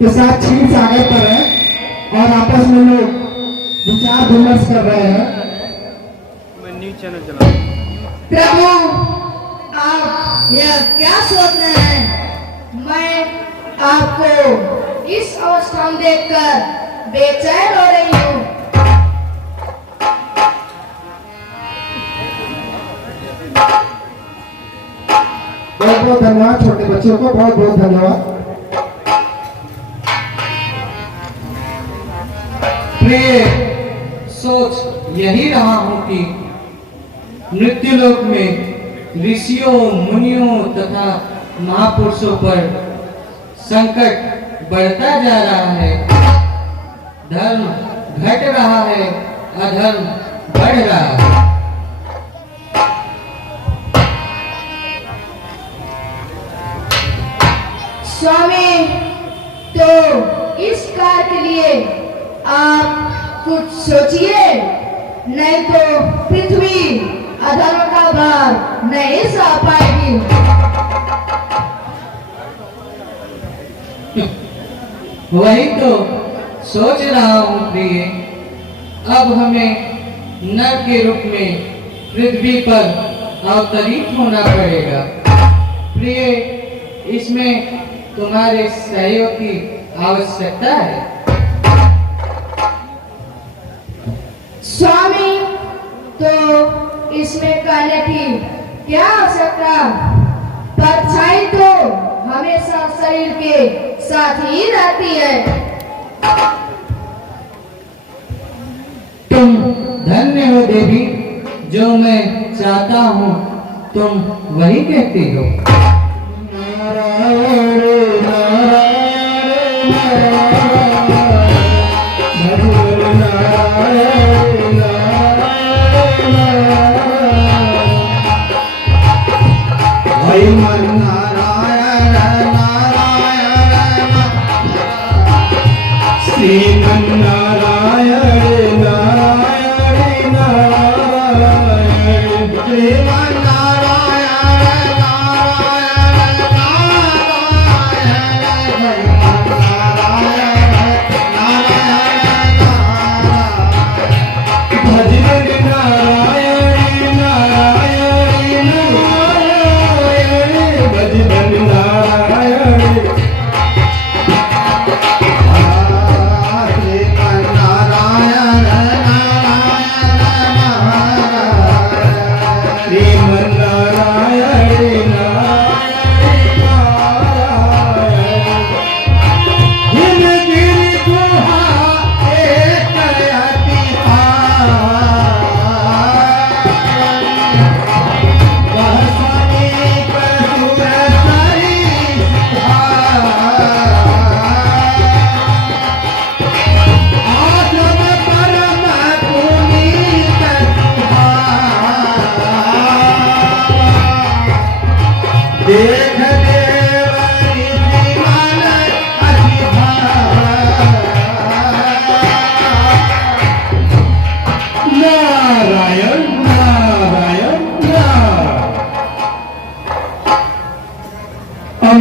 के साथ क्षीर सागर पर है और आपस में लोग विचार विमर्श कर रहे हैं। मैं न्यूज चैनल चला। प्रभु, आप यह क्या सोच रहे हैं? मैं आपको इस अवस्था में देखकर बेचैन हो रही हूँ। बहुत बहुत धन्यवाद छोटे बच्चों को, बहुत बहुत धन्यवाद। प्रिय सोच यही रहा हूं कि मृत्युलोक में ऋषियों मुनियों तथा महापुरुषों पर संकट बढ़ता जा रहा है, धर्म घट रहा है, अधर्म बढ़ रहा है। स्वामी, तो इस कार्य के लिए आप कुछ सोचिए, नहीं तो पृथ्वी अधर्म का भार नहीं सह पाएगी। वही तो सोच रहा हूँ प्रिय, अब हमें नर के रूप में पृथ्वी पर अवतरित होना पड़ेगा। प्रिय, इसमें तुम्हारे सहयोग की आवश्यकता है। स्वामी, तो इसमें कहने की क्या आवश्यकता? परछाई तो हमेशा शरीर के साथ ही रहती है। तुम धन्य हो देवी, जो मैं चाहता हूँ तुम वही कहती हो।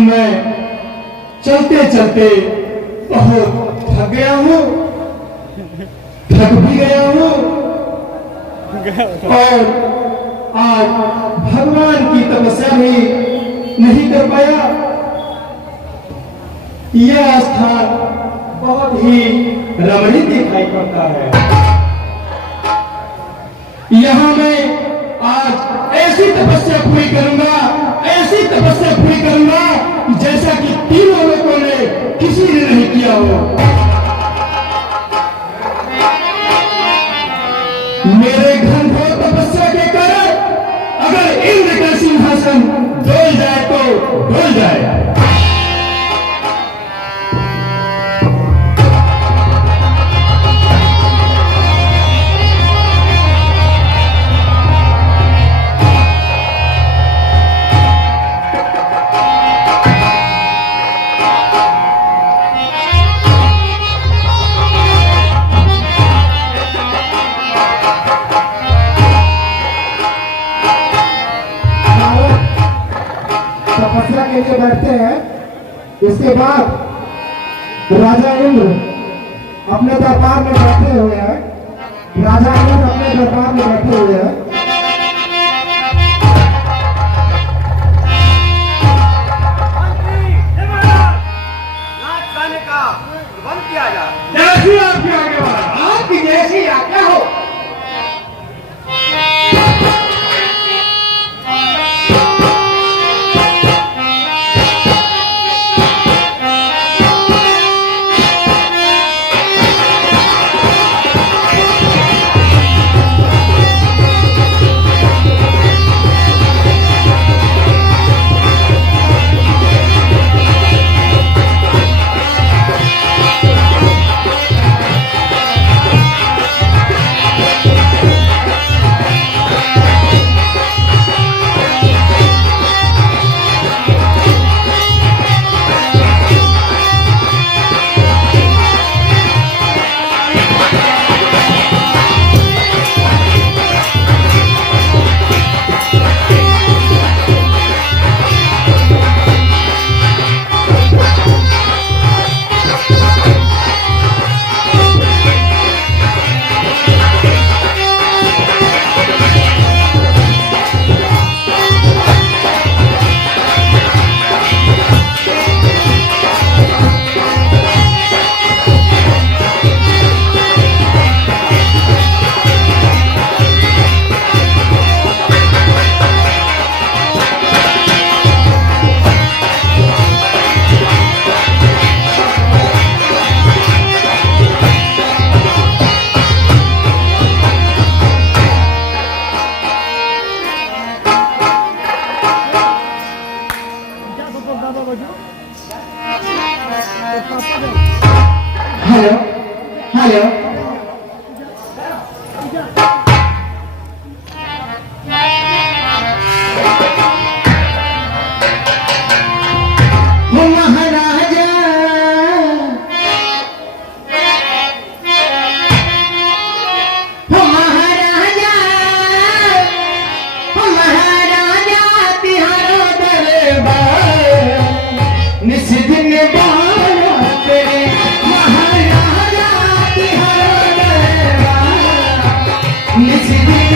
मैं चलते चलते बहुत थक गया हूँ, थक भी गया हूँ और आज भगवान की तपस्या भी नहीं कर पाया। यह स्थान बहुत ही रमणीय दिखाई पड़ता है। यहाँ मैं आज ऐसी तपस्या पूरी करूंगा, ऐसी तपस्या पूरी करूंगा जैसा कि तीनों लोगों ने किसी ने नहीं किया हो। मेरे घनघोर तपस्या के कारण अगर इंद्र का सिंहासन डोल जाए तो डोल जाए। तपस्या के लिए बैठते हैं, इसके बाद राजा इंद्र अपने दरबार में बैठे हुए हैं। राजा इंद्र अपने दरबार में बैठे हुए हैं। नाच गाने का प्रबंध किया जाए। जैसी आपकी आज्ञा, आपकी जैसी आज्ञा हो। हेलो हेलो महाराजा महाराजा महाराजा तिहारो दरबार निस दिन तेरे महाराजा तिहारो दरबार निस दिन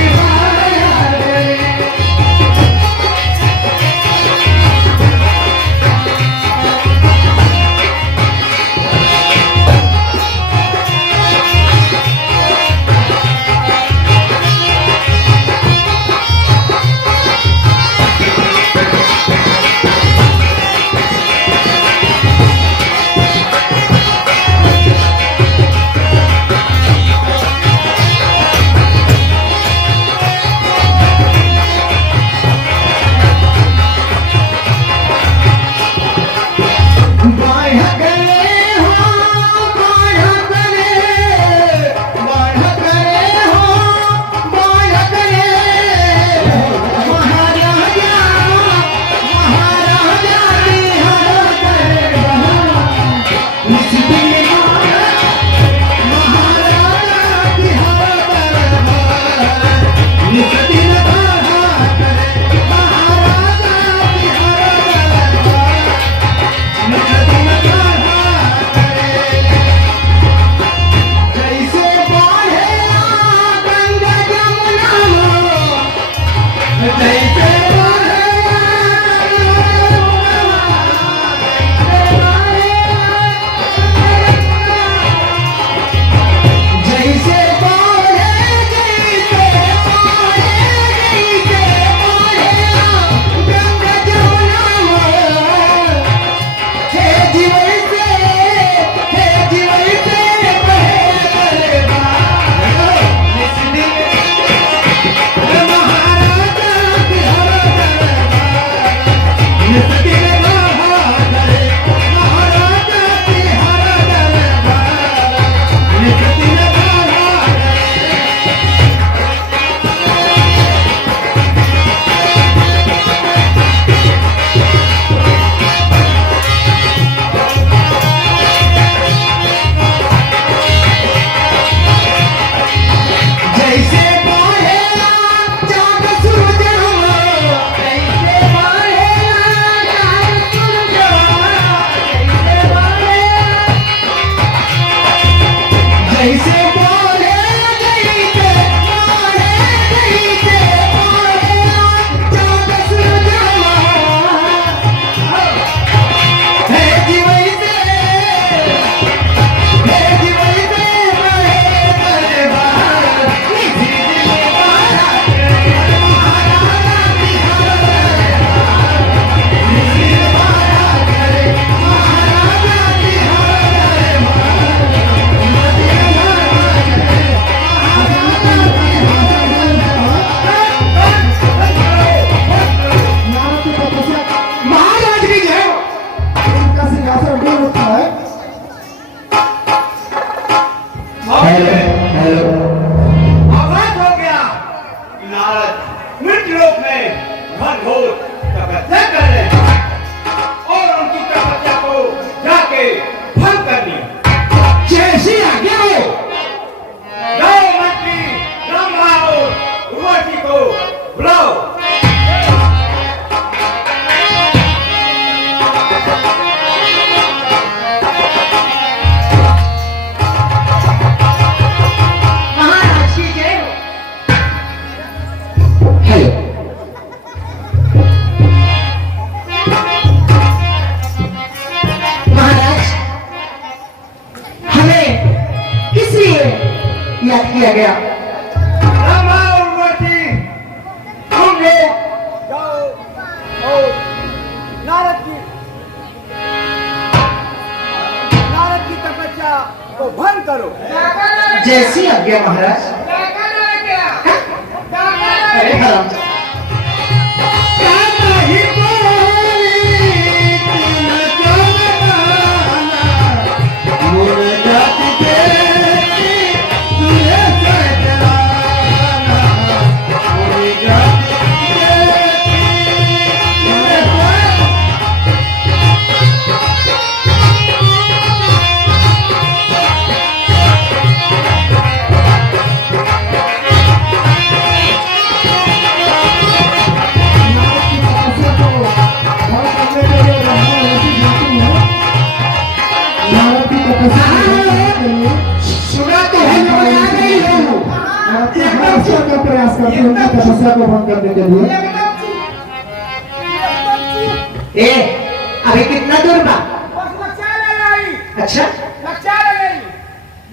किया गया। रामा उर्वशी, तुम लोग जाओ और नारद की तपस्या को भंग करो। जैसी आज्ञा महाराज। अरे हराम। सुना तो है मैं आ गई हूँ प्रयास करते हैं उनकी तपस्या को भंग करने के लिए। ए अभी कितना दूर बा? अच्छा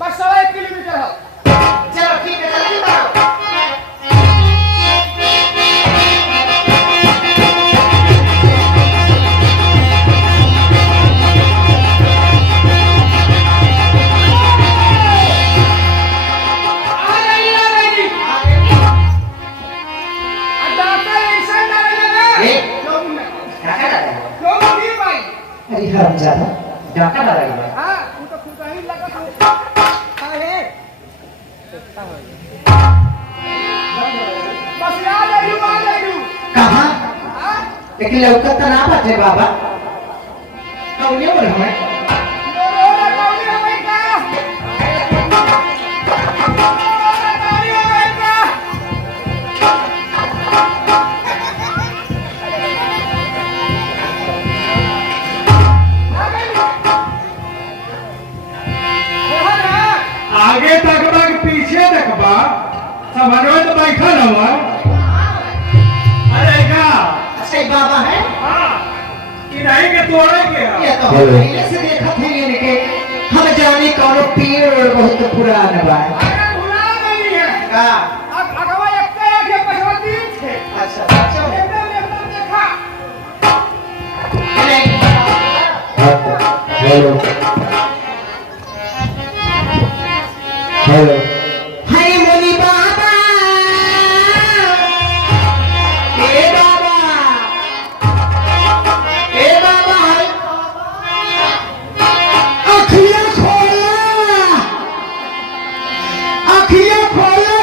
बस 1.5 किलोमीटर हो। चलो ठीक है, जल्दी बढ़ो। अरे हरामजादा, डाका लगा रही है। कहाँ? लेकिन लौकत तो ना बाटे बाबा। कौन बोल हमें? आगे तकबा के पीछे तकबा समझो तो बैठा हुआ। अरे का सही बाबा है। नहीं के तोड़े के ये तो पहले से देखा थे इनके। हम जाने कौन पेड़ बहुत पुराना बा। का अच्छा अच्छा हेलो हेलो हरे मुनि बाबा, ए बाबा, ए बाबा, अखियां खोला, अखियां खोला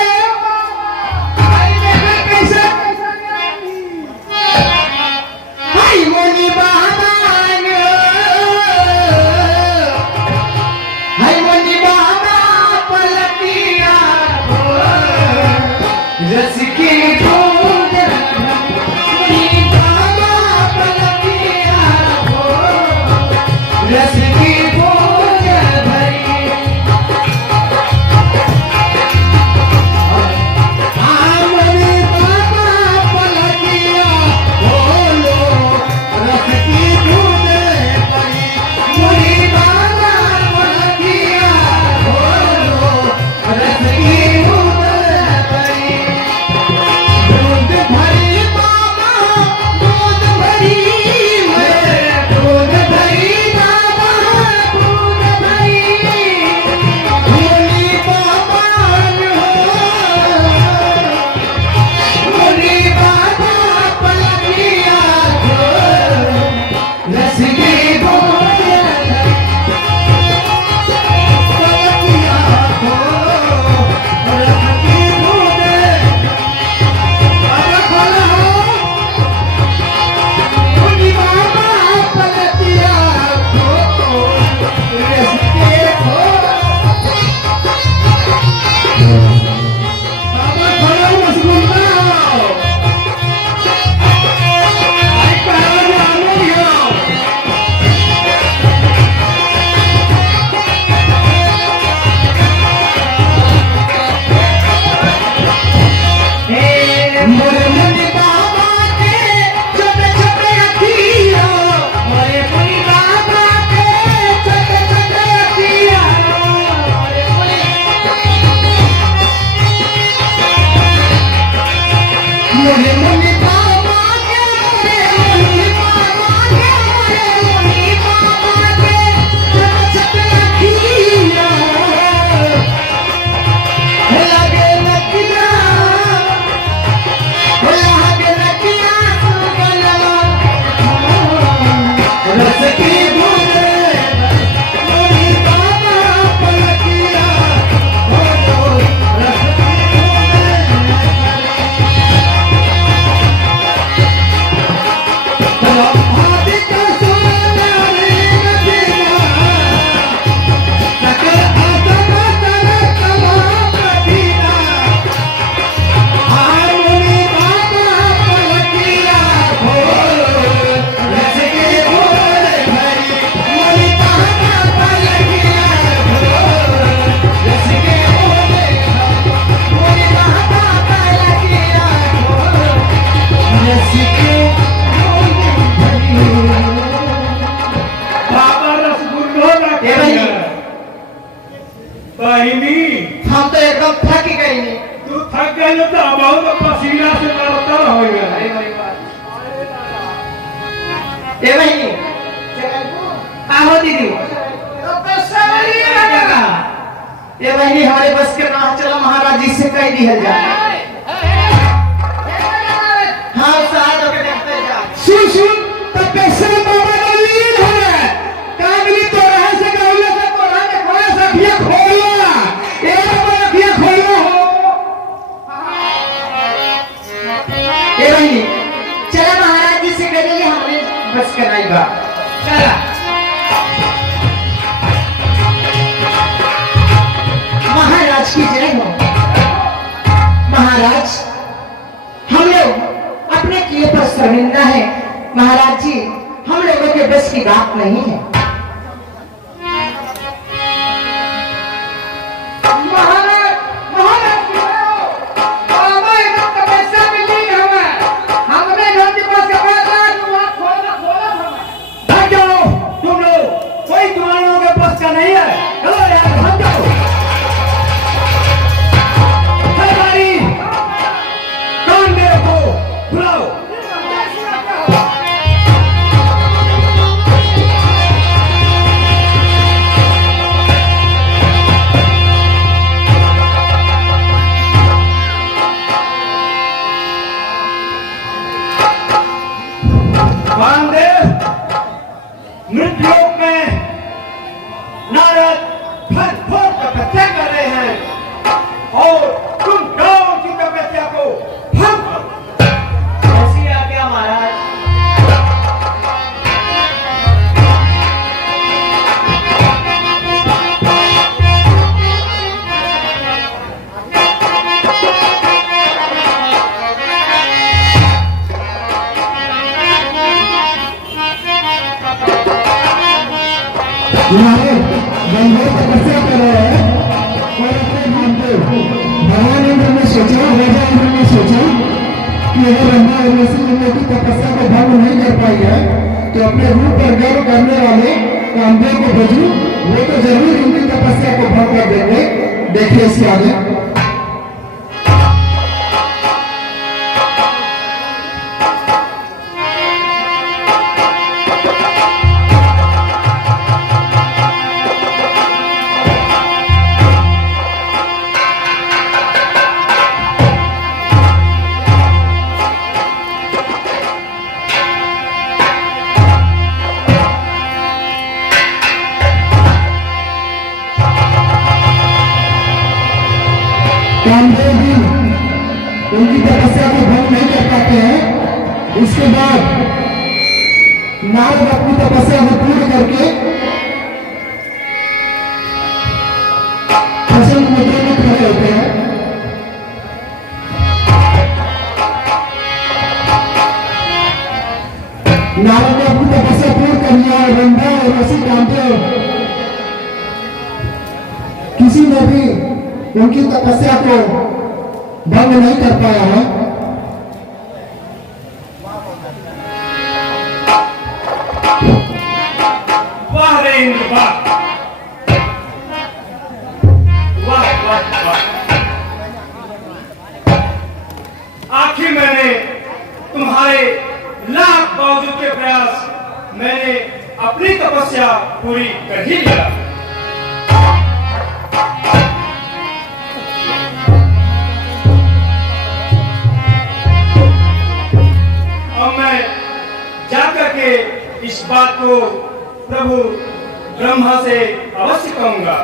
ए भाई आहो दीदी ये बहनी हमारे बस के ना चला महाराज जी से कह दिया जाए। हाँ साथ होके देखते जा। सुन तब पैसे बाबा का लीड है कागली तो रहे से कहले से तो रहे के खोले से अखियां खोलना एक बार अखियां खोलना हो। ए बहनी चला महाराज जी से कह दिए हमने बस के नहीं बा चला। महाराज की जय हो। महाराज हम लोग अपने किए पर शर्मिंदा है। महाराज जी हम लोगों के बस की बात नहीं है। तुम लोग कोई तुम्हारे के बस का नहीं है। चलो यार भाग जाओ। कौन मेरे को बुलाओ। मृतलोक में नारद फल तपस्या कर रहे हैं और तुम गांव की तपस्या को भंग करो। ऐसी आज्ञा महाराज। तुम्हारे गंभीर तपस्या कर रहे हैं और अपने मानते हो। भगवान इंद्र ने सोचा राजा इंद्र ने सोचा कि अगर ब्रह्मा और ऋषि मुनियों की तपस्या को भंग नहीं कर पाई है तो अपने रूप पर गर्व करने वाले कामदेव को भेजूं, वो तो जरूर इनकी तपस्या को भंग कर देंगे। देखिए इसके आगे। कामदेव भी उनकी तपस्या को भंग नहीं कर पाते हैं। इसके बाद नारद अपनी तपस्या को पूर्ण करके फसल मुद्रा में खड़े होते हैं। नारद ने अपनी तपस्या पूर्ण कर लिया और ब्रह्मा और ऋषि कामदेव किसी ने भी उनकी तपस्या को भंग नहीं कर पाया है। वाह रे इंद्र वाह वाह वाह वाह। आखिर मैंने तुम्हारे लाख बावजूद के प्रयास मैंने अपनी तपस्या पूरी कर ही लिया। जाकर के इस बात को प्रभु ब्रह्मा से अवश्य कहूंगा।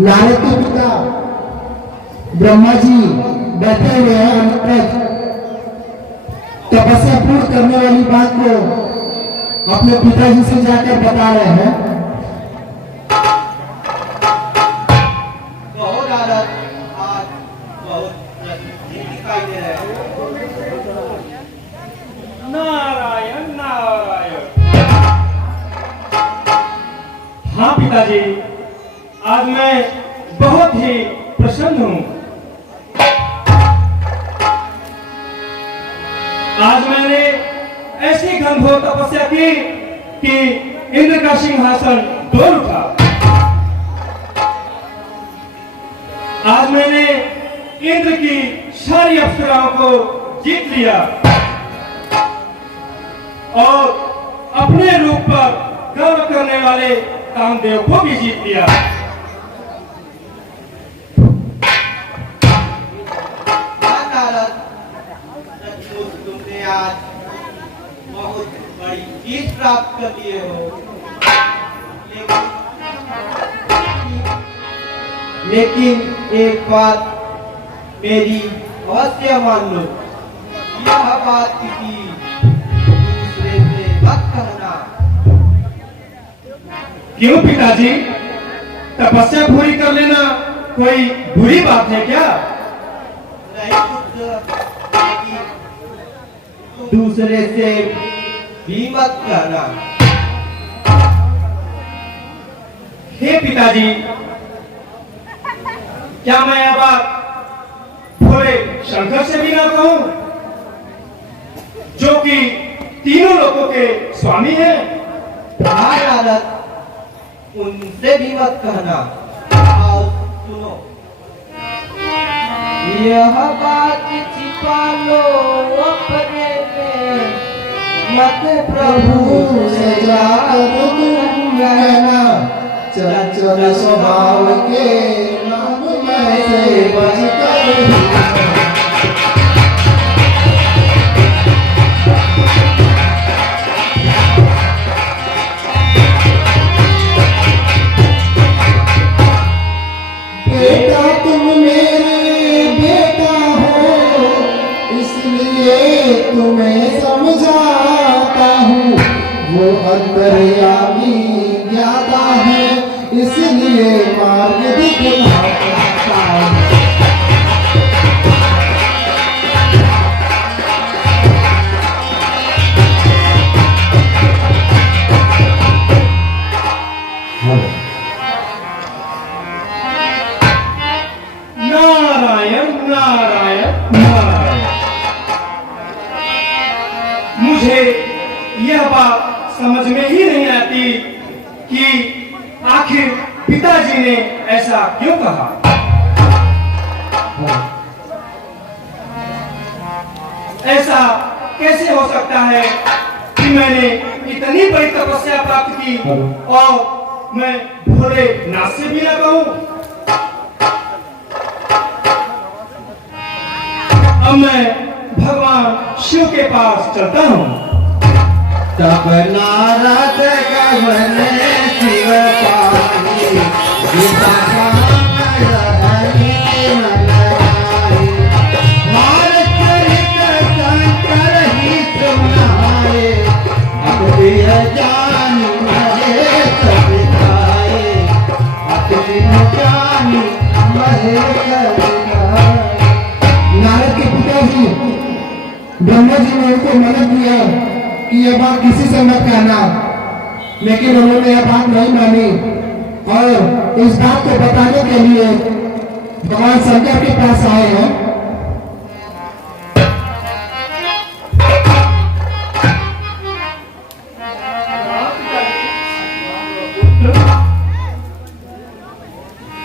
नारद के पिता ब्रह्मा जी बैठे हुए हैं अनुप्रत तपस्या पूर्ण करने वाली बात को अपने पिताजी से जाकर बता रहे हैं। बहुत नारद आज बहुत दिखाई दे रहे हैं। नारायण नारायण। हाँ पिताजी, आज मैं बहुत ही प्रसन्न हूँ। आज मैंने ऐसी घनघोर तपस्या की कि इंद्र का सिंहासन डोल उठा। आज मैंने इंद्र की सारी अप्सराओं को जीत लिया और अपने रूप पर गर्व करने वाले कामदेव को भी जीत लिया। तुमने आज बहुत बड़ी चीज प्राप्त कर लिए हो, लेकिन एक बात मेरी अवश्य मान लो, यह बात किसी दूसरे से मत कहना। क्यों पिताजी, तपस्या पूरी कर लेना कोई बुरी बात है क्या? नहीं पुत्र, दूसरे से भी मत कहना। हे पिताजी, क्या मैं यह बात भोले शंकर से भी ना कहूं, जो कि तीनों लोगों के स्वामी हैं? हाँ नारद, उनसे भी मत कहना। और सुनो, यह बात छिपा लो अपने में, मत प्रभु से जाकर तुम कहना। चंचल स्वभाव के नाम में से बचकर बेटा तुम मेरे बेटा हो, इसलिए तुम्हें समझाता हूँ। वो अंतर्यामी ज्ञाता है, इसलिए मार्ग दिखलाता हूँ। नारायण नारायण नारायण। मुझे यह बात समझ में ही नहीं आती कि आखिर पिताजी ने ऐसा क्यों कहा। ऐसा कैसे हो सकता है कि मैंने इतनी बड़ी तपस्या प्राप्त की और मैं भोले नाथ से भी न कहूं। अब मैं भगवान शिव के पास चलता हूं। तब नारद गगन शिव पाई, गीता काम रहनी मन आई। मार चरित शंकर ही सुनाए, अब प्रिय जानी महेश बिताए। अपनी जानी महेश बिताए। नारद के पिताजी ब्रह्मा जी ने उनको मदद दिया कि यह बात किसी से मत कहना, लेकिन उन्होंने यह बात नहीं मानी और इस बात को बताने के लिए भगवान शंकर के पास आए हैं।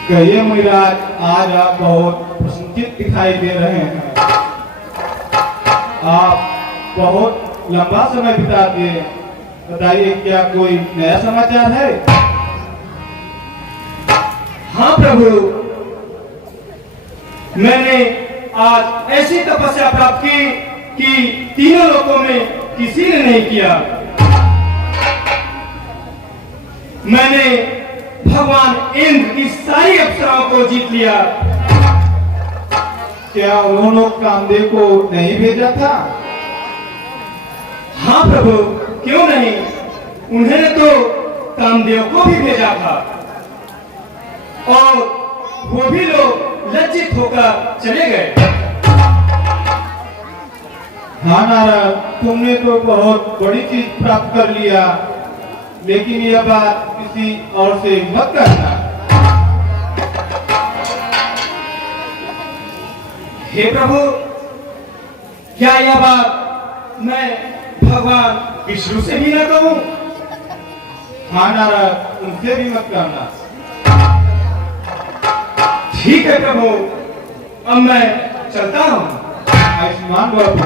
कहिए महाराज, आज आप बहुत प्रसन्नचित्त दिखाई दे रहे हैं। आप बहुत लंबा समय बिता दिए, बताइए क्या कोई नया समाचार है? हाँ प्रभु, मैंने आज ऐसी तपस्या प्राप्त की कि तीनों लोकों में किसी ने नहीं किया। मैंने भगवान इंद्र की सारी अप्सराओं को जीत लिया। क्या उन्होंने कामदेव को नहीं भेजा था? हाँ प्रभु, क्यों नहीं, उन्हें तो कामदेव को भी भेजा था और वो भी लोग लज्जित होकर चले गए। हाँ नारद, तुमने तो बहुत बड़ी चीज प्राप्त कर लिया, लेकिन यह बात किसी और से मत कहना। हे प्रभु, क्या यह बात मैं भगवान विष्णु से भी न कहूं? हाँ नारद, उनसे भी मत कहना। ठीक है प्रभु, अब मैं चलता हूं। आयुष्मान बाबू।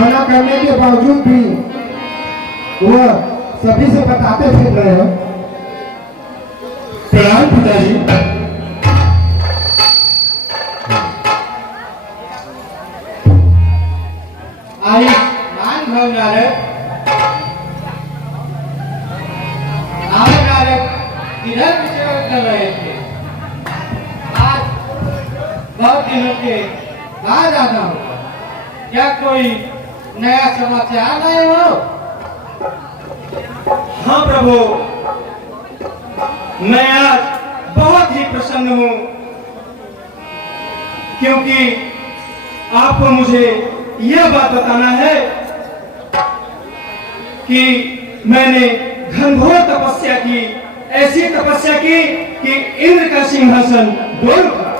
मना करने के बावजूद भी वह सभी से बताते फिर रहे हो। प्रणाम पिताजी। आयुष्मान भव नारद। आप नारद इधर विचरण कर रहे थे। आज बहुत दिनों के बाद आना होगा। क्या कोई नया समाचार लाए हो? हाँ प्रभु, मैं आज बहुत ही प्रसन्न हूं, क्योंकि आपको मुझे यह बात बताना है कि मैंने घनघोर तपस्या की, ऐसी तपस्या की कि इंद्र का सिंहासन डोल उठा।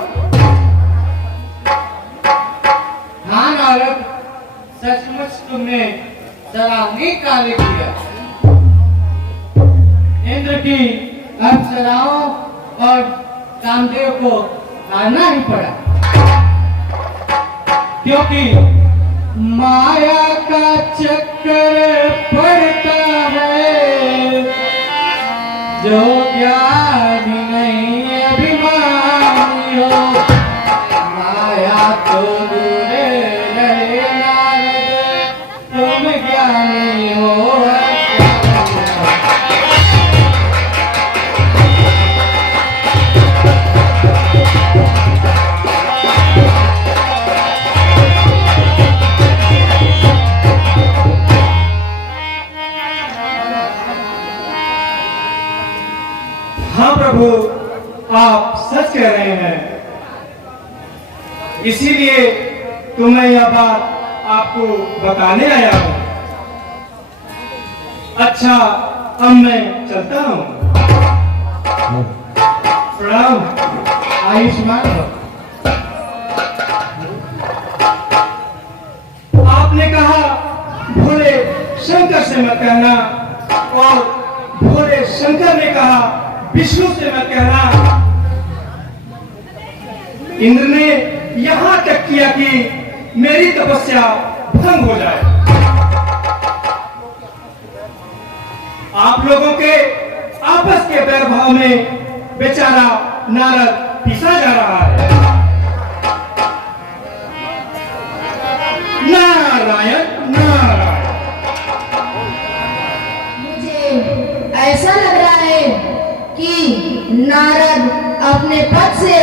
हाँ नारद, सचमुच तुमने सराहनीय कार्य किया। इंद्र की अप्सराओं और कामदेव को हारना ही पड़ा, क्योंकि माया का चक्कर पड़ता है। जो ज्ञानी नहीं अभिमानी हो, माया तो दूर रहे नारद, तुम ज्ञानी हो। हाँ प्रभु, आप सच कह रहे हैं, इसीलिए तो मैं यह बात आपको बताने आया हूं। अच्छा, अब मैं चलता हूं। प्रणाम। आयुष्मान भव। आपने कहा भोले शंकर से मत कहना, और भोले शंकर ने कहा विष्णु से मत कहना। इंद्र ने यहां तक किया कि मेरी तपस्या भंग हो जाए। आप लोगों के आपस के वैरभाव में बेचारा नारद पिसा जा रहा है। नारायण नारायण। मुझे ऐसा लग रहा है कि नारद अपने पद से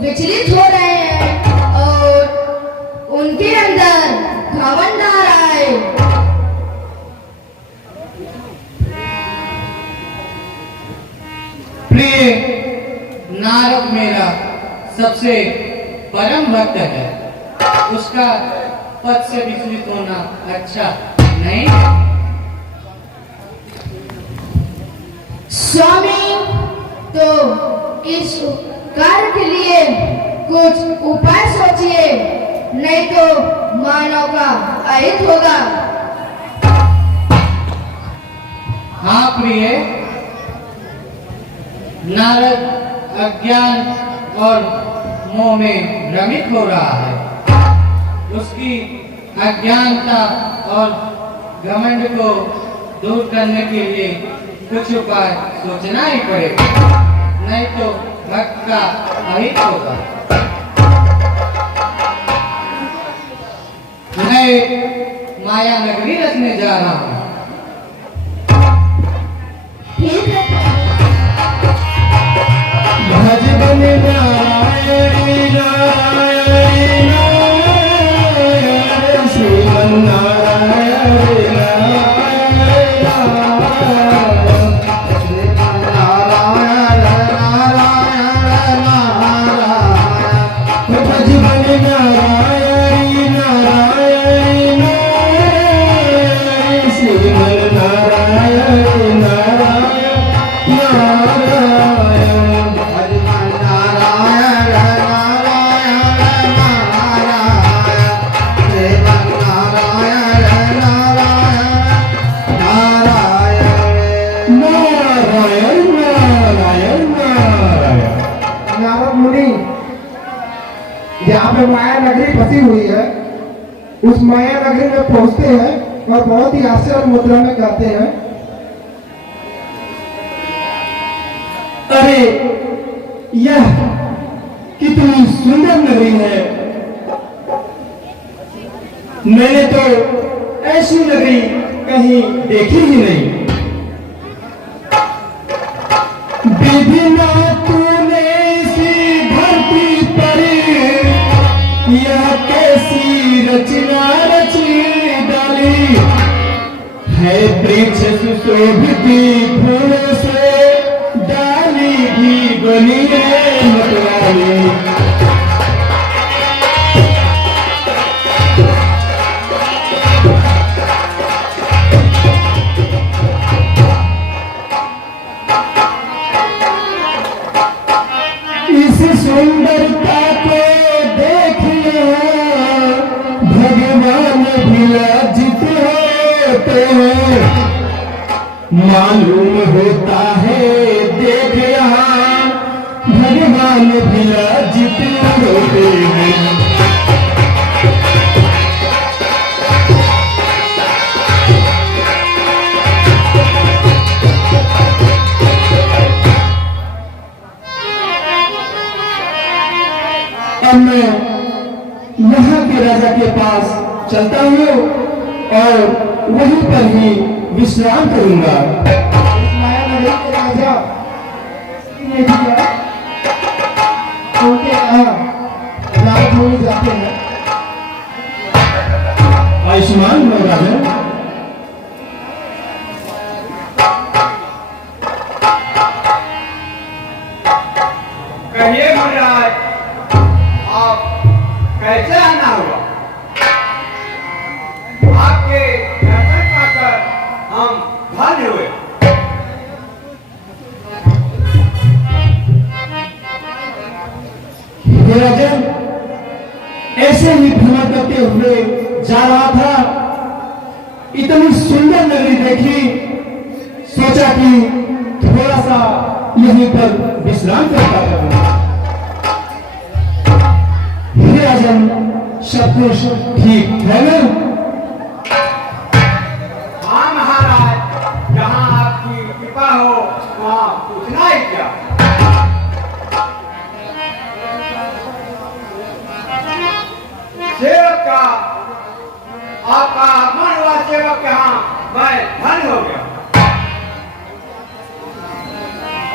विचलित हो रहे हैं और उनके अंदर घमंड आ रहा है। प्रिय नारद मेरा सबसे परम भक्त है, उसका पद से विचलित होना अच्छा नहीं है। स्वामी, तो इस कार्य के लिए कुछ उपाय सोचिए। नहीं तो मानव का अहित होगा। हाँ प्रिय, नारद अज्ञान और मोह में भ्रमित हो रहा है। उसकी अज्ञानता और घमंड को दूर करने के लिए कुछ उपाय सोचना ही पड़ेगा, नहीं तो भक्त का अहित होगा। मैं माया नगरी रचने जा रहा हूँ। ठीक है। भज बन नारायण नारायण नारायण श्रीमन नारायण भज बन नारायण नारायण श्रीमन नारायण नारद मुनि, जहाँ पे माया नगरी फंसी हुई है, उस माया नगरी में पहुंचते हैं और बहुत ही आश्चर्य मुद्रा में कहते हैं, अरे यह कितनी सुंदर नगरी है। मैंने तो ऐसी नगरी कहीं देखी ही नहीं। विधिना तूने इसी धरती पर यह कैसी रचना रच डाली है। वृक्ष सुशोभित फूलों से डाली भी बनी है मतवाली। इस सुंदरता को देखिए भगवान भी लज्जित होते हैं। मालूम होता है देख यहाँ भगवान भी लज्जित होते हैं। अब मैं यहाँ के राजा के पास चलता हूँ और वहीं पर ही विश्राम करूंगा। इस माया नगरी के राजा ने दिया, उनके यहाँ नारद मुनि जाते हैं। आयुष्मान हो राजा। कहिए महाराज, आप कैसे आना हुआ? आपके दर्शन पाकर हम धन्य हुए। हे राजन, ऐसे ही भ्रमण करते हुए जा रहा था, इतनी सुंदर नगरी देखी, सोचा कि थोड़ा सा यहीं पर विश्राम करता हूं। हे राजन, सब कुछ ठीक है ना? हाँ महाराज, जहाँ आपकी कृपा हो वहाँ पूछना ही क्या। सेवक का, आपका आगमन हुआ सेवक यहाँ मैं धन्य हो गया।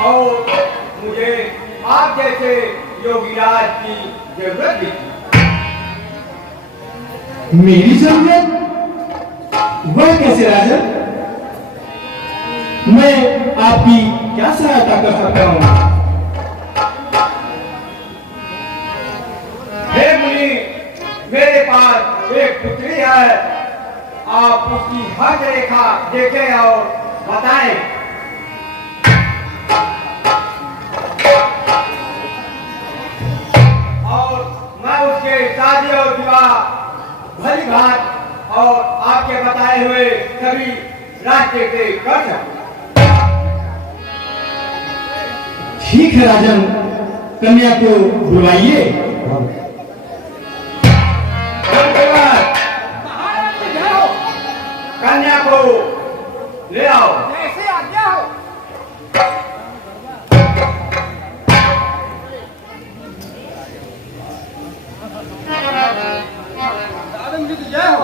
और मुझे आप जैसे योगीराज की जरूरत भी थी। मेरी जरूरत? वह कैसे राजन? मैं आपकी क्या सहायता कर सकता हूँ? हे मुनि, मेरे पास एक पुत्री है, आप उसकी हज रेखा देखें और बताएं। और मैं उसके साथ शादी और विवाह भली भात और आपके बताए हुए सभी राज्य के कर सकते। ठीक है राजन, कन्या को बुलवाइए। कन्या को ले आओ। जैसे आज्ञा हो। दादम जी की जय हो।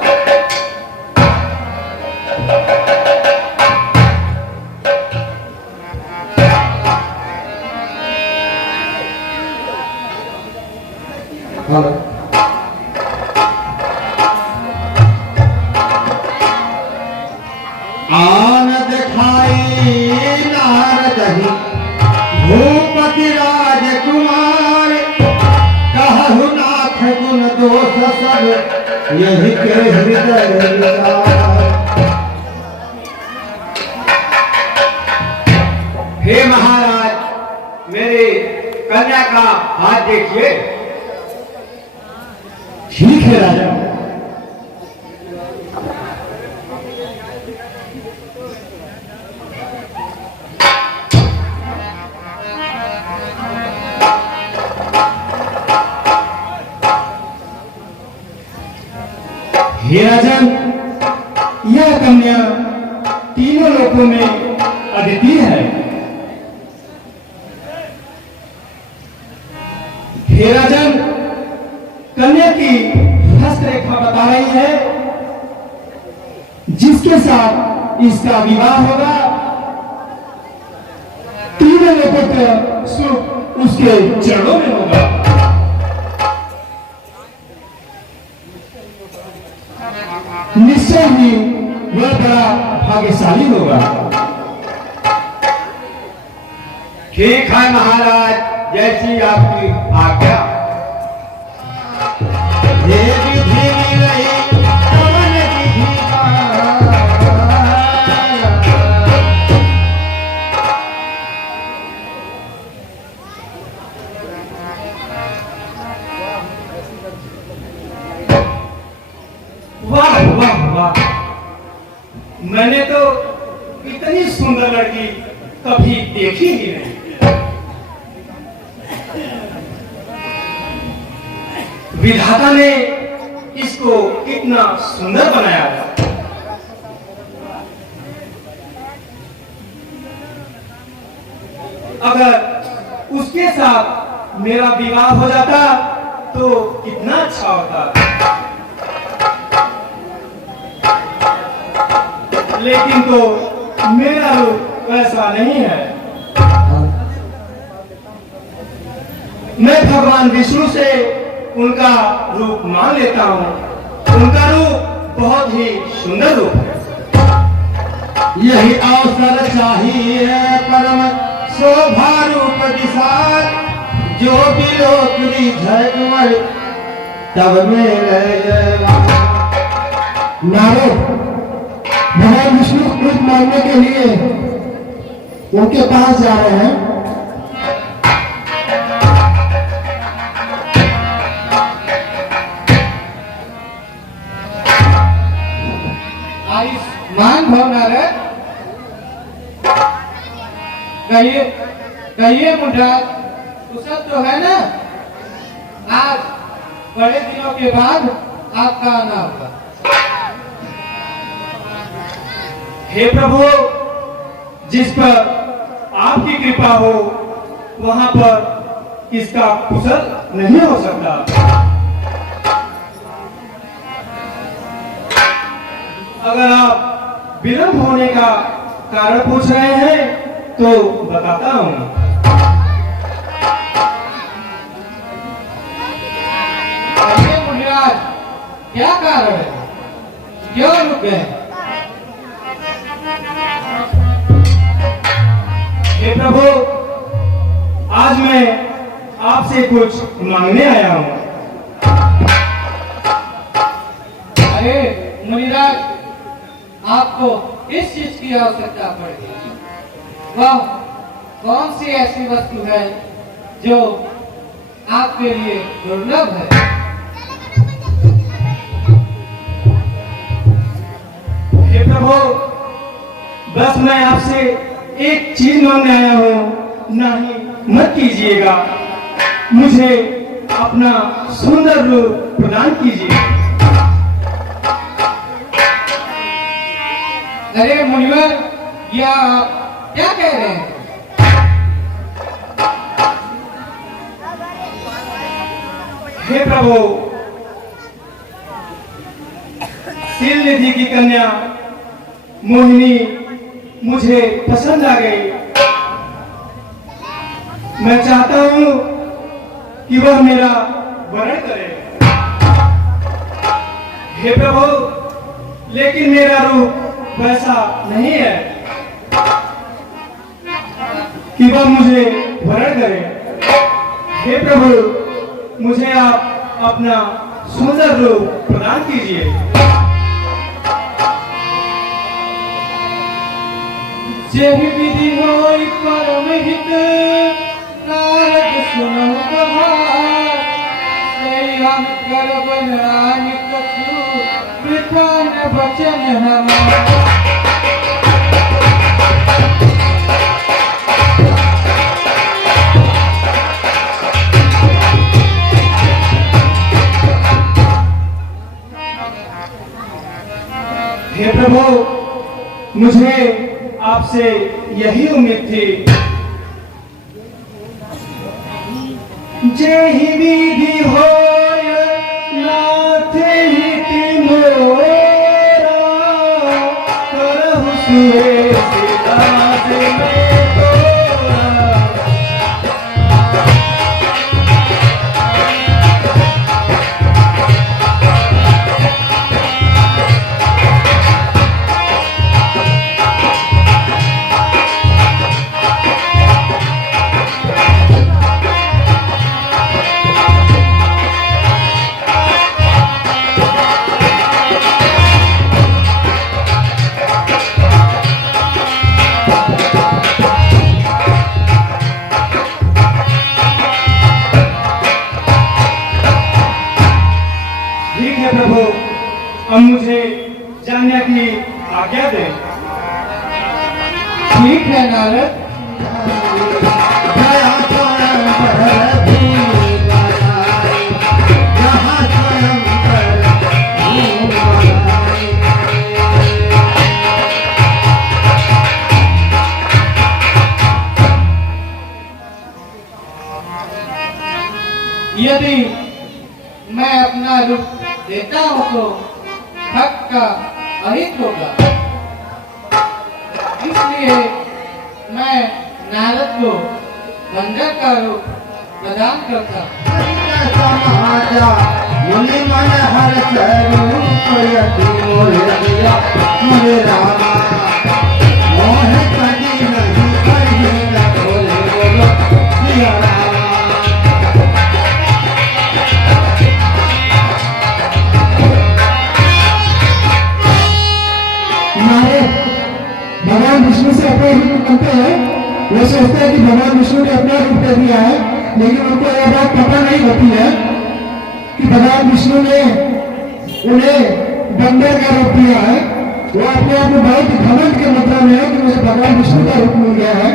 आनंद खाई नारदहि भूपति राजकुमार, कहु नाथ गुण दोष सब यही के हृदय विचार। हे महाराज, मेरे कन्या का हाथ देखिए। ठीक है राजा। हे राजन, यह कन्या तीनों लोकों में अद्वितीय है। हे राजन, कन्या की हस्तरेखा बता रही है जिसके साथ इसका विवाह होगा तीनों लोगों का सुख उसके चरणों में होगा। निश्चय ही वह बड़ा भाग्यशाली होगा। ठीक है महाराज, जैसी आपकी आज्ञा। हे विधि मिलई पवन विधि वाह वाह वाह, मैंने तो इतनी सुंदर लड़की कभी देखी ही नहीं। विधाता ने इसको कितना सुंदर बनाया है। अगर उसके साथ मेरा विवाह हो जाता तो कितना अच्छा होता। लेकिन तो मेरा रूप वैसा नहीं है। मैं भगवान विष्णु से उनका रूप मान लेता हूँ। उनका रूप बहुत ही सुंदर रूप है। यही अवसर चाहिए परम शोभा रूप दिशा, जो बिलोकरी झगमर तब मेरे नारद भगवान विष्णु रूप मानने के लिए उनके पास जा रहे हैं। आयुष्मान भव नारद। कहिए कहिए मुंडा, कुशल तो है ना? आज बड़े दिनों के बाद आपका आना होगा। हे प्रभु, जिस पर आपकी कृपा हो वहां पर इसका कुशल नहीं हो सकता। अगर आप विलंब होने का कारण पूछ रहे हैं तो बताता हूं। मुनिराज, क्या कारण है? क्यों रुक गए? हे प्रभु, आज मैं आपसे कुछ मांगने आया हूं। अरे मुनिराज, आपको किस चीज की आवश्यकता पड़ेगी? वह कौन सी ऐसी वस्तु है जो आपके लिए दुर्लभ है? प्रभु बस मैं आपसे एक चीज मांगने आया हूँ, नहीं मत कीजिएगा, मुझे अपना सुंदर रूप प्रदान कीजिए। अरे मुनिवर, या आप क्या कह रहे हैं? हे प्रभु, शीलनिधि की कन्या मोहिनी मुझे पसंद आ गई। मैं चाहता हूँ कि वह मेरा वरण करे। हे प्रभु, लेकिन मेरा रूप वैसा नहीं है कि वह मुझे वरण करे। हे प्रभु, मुझे आप अपना सुंदर रूप प्रदान कीजिए। जेहि विधि होई परम हित, नारद सुनहु कहार। सही हम करब नाहि कछु, वृथा न वचन हमार। हे प्रभु, मुझे आपसे यही उम्मीद थी। जेहि विधि होय नाथ हित मोरा, करहु सुएति दास में तोरा। अब मुझे जानने की आज्ञा दे। ठीक है नारद। यदि मैं अपना रूप देता हूँ तो हक का अहित होगा, इसलिए मैं नारद को बंदर का रूप प्रदान करता मुनि मन हर स्वरूप यदि मोहे रामा मोह कदी नहीं कहीं न खोले बोलो सिया रामा। भगवान विष्णु से अपना रूप बनते हैं, वो सोचते हैं कि भगवान विष्णु ने अपना रूप दे दिया है, लेकिन उनको यह बात पता नहीं होती है कि भगवान विष्णु ने उन्हें बंदर का रूप दिया है। वो अपने आप में बहुत घमंड के मुद्रा में है कि मुझे भगवान विष्णु का रूप मिल गया है।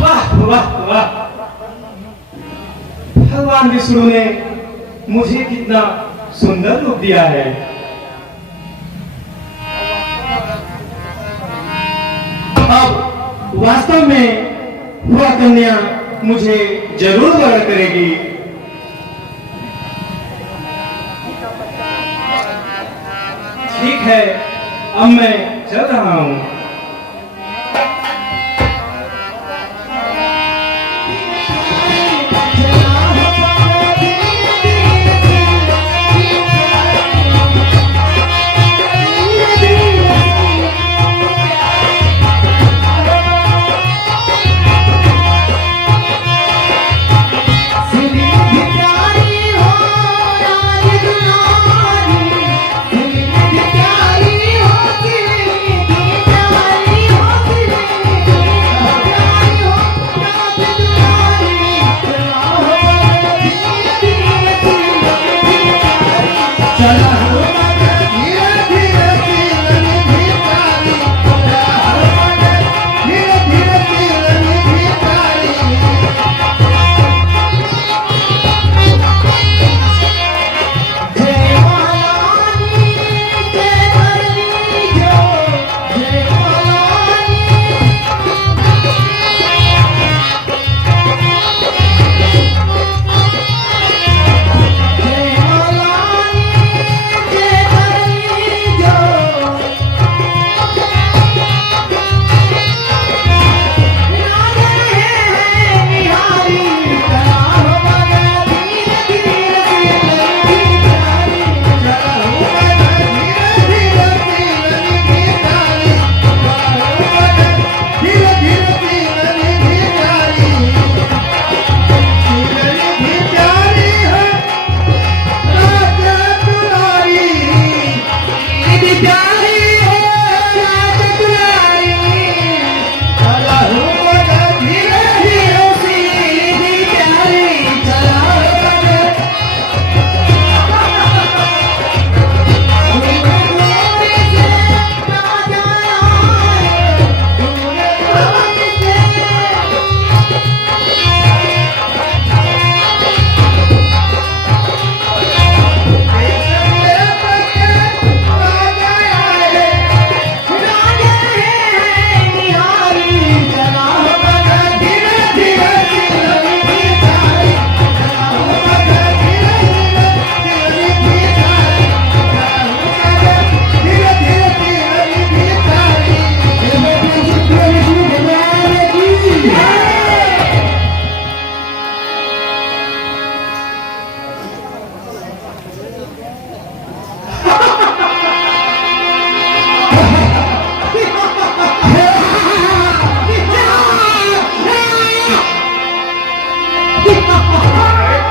वाह वाह वाह, भगवान विष्णु ने मुझे कितना सुंदर रूप दिया है। अब वास्तव में वह कन्या मुझे जरूर वरण करेगी। ठीक है, अब मैं चल रहा हूँ।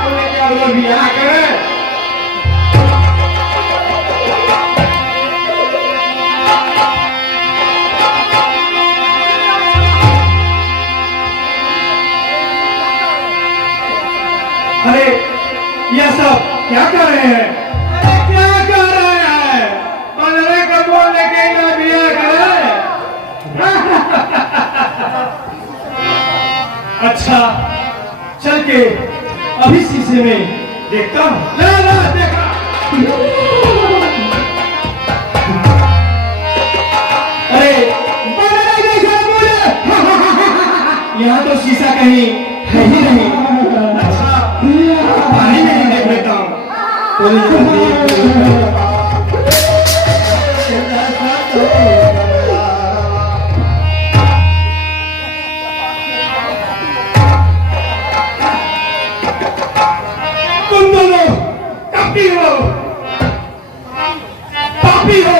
तूने क्या बोला बियाह करे? अरे यह सब क्या कर रहे हैं? अरे क्या कर रहे हैं? पंद्रह को बोलने के ना बियाह करे? अच्छा, चल के अभी शीशे में देखता हूँ। ला ला देखा। अरे बड़ा जैसा बोले। यहाँ तो शीशा कहीं है ही नहीं। अच्छा, पानी में ही देख लेता हूँ। तुम दोनों कपटी हो, पापी हो।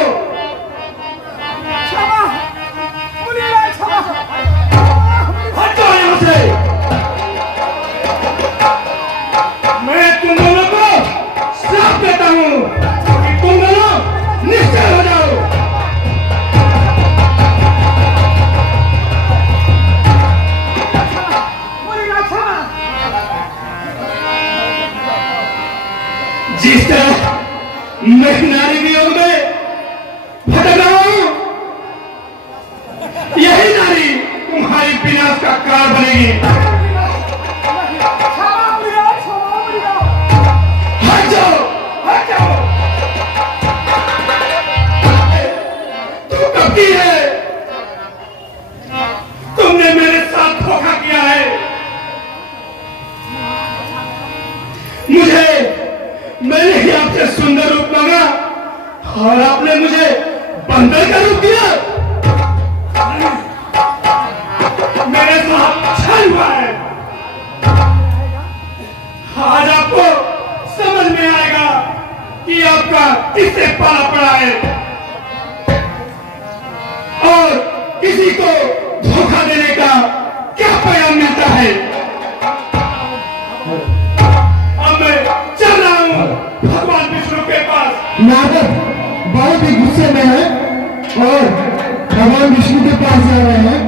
हटो यहाँ से। मैं तुम दोनों को श्राप देता हूँ कि तुम दोनों निश्चल हो जाओ। जिस तरह मैं नारी वियोग में भटक रहा हूँ, यही नारी तुम्हारी विनाश का कारण बनेगी। हट जाओ, हट जाओ। तू कब की है? तुमने मेरे साथ धोखा किया है। मैंने ही आपसे सुंदर रूप मांगा और आपने मुझे बंदर का रूप दिया। मेरे साथ छल हुआ है। आज आपको समझ में आएगा कि आपका किससे पाला पड़ा है और किसी को धोखा देने का क्या परिणाम मिलता है। अब मैं चल रहा हूँ भगवान विष्णु के पास। नारद बहुत ही गुस्से में है और भगवान विष्णु के पास जा रहे हैं।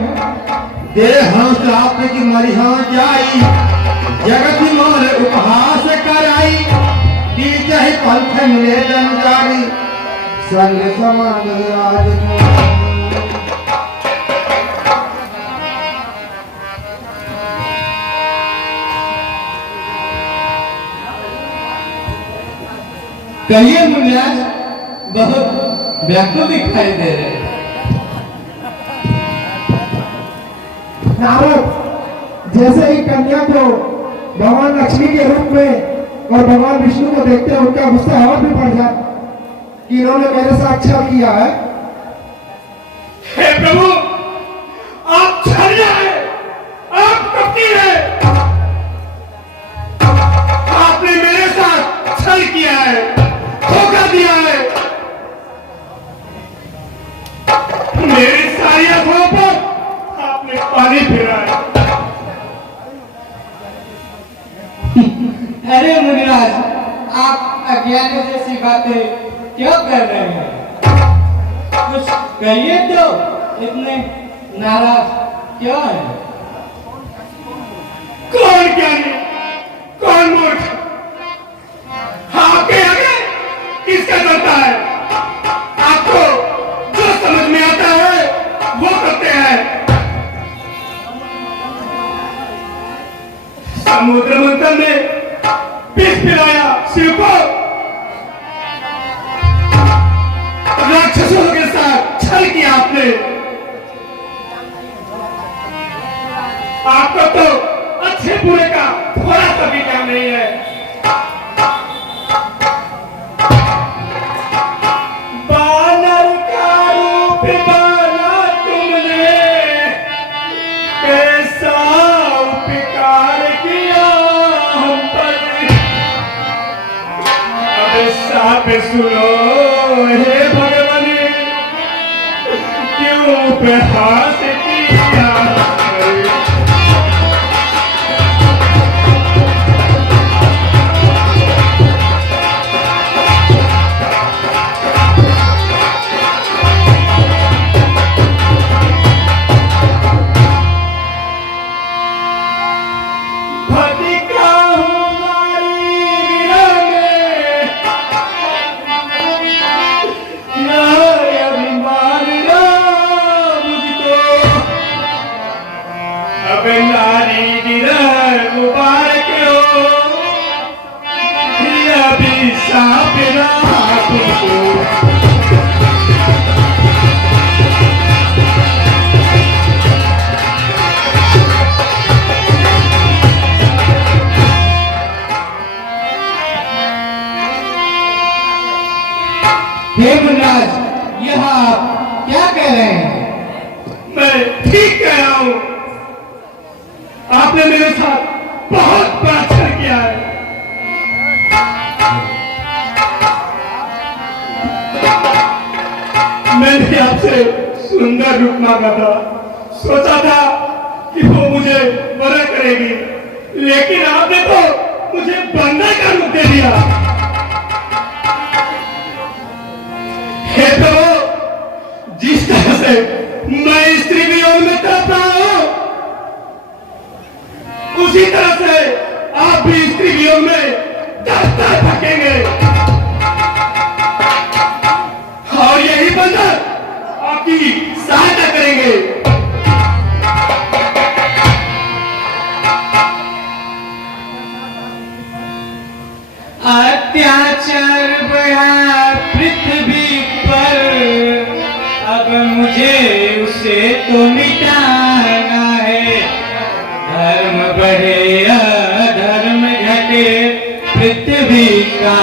दे हंस आप की मरिहा जाई जगत मोर उपहास कराई बीच ही पंथ मिले जंजारी संग समान राज। कहिए मुनिराज, बहुत व्याकुल दिखाई दे रहे हैं। नारद जैसे ही कन्या को भगवान लक्ष्मी के रूप में और भगवान विष्णु को देखते हैं उनका गुस्सा और भी बढ़ जाता कि इन्होंने मेरे साथ छल किया है। हे प्रभु, आप छलिया है, आप कपटी है। आपने मेरे साथ छल किया है, धोखा दिया है। मेरी सारी आंखों पर आपने पानी फिरा है। अरे मुनिराज, आप अज्ञानी जैसी बातें क्यों कर रहे हैं? कुछ कहिए तो, इतने नाराज क्यों हैं? कौन ज्ञानी, कौन मूर्ख? आपके आगे किसका चलता है? आपको जो समझ में आता है वो करते हैं। समुद्र मंथन में विष पिलाया शिव को, राक्षसों के साथ छल किया आपने। आपको तो अच्छे बुरे का थोड़ा सा भी ज्ञान नहीं है। बानर का रूप बाना तुमने, कैसा उपकार किया हम पर। अब साफ सुनो हे भगवान, क्यों उपहास किया भटिका हूँ नारी विरह में, ना अभिमान ना मुझको, अब नारी विरह मुबारक हो, ये अभिशाप ना तुमको। हेमराज, यह आप क्या कह रहे हैं? मैं ठीक कह रहा हूं। आपने मेरे साथ बहुत बड़ा छल किया है। मैंने आपसे सुंदर रूप मांगा था, सोचा था कि वो मुझे बड़ा करेगी, लेकिन आपने तो मुझे बंदर का रूप दे दिया। हे प्रभु, जिस तरह से मैं स्त्री वियोग में तड़प रहा हूं, उसी तरह से आप भी स्त्री वियोग में तड़प थकेंगे, और यही बंदर आपकी सहायता करेंगे। अत्याचार बढ़ा पृथ्वी पर, अब मुझे उसे तो मिटाना है। धर्म बढ़े या धर्म घटे, पृथ्वी का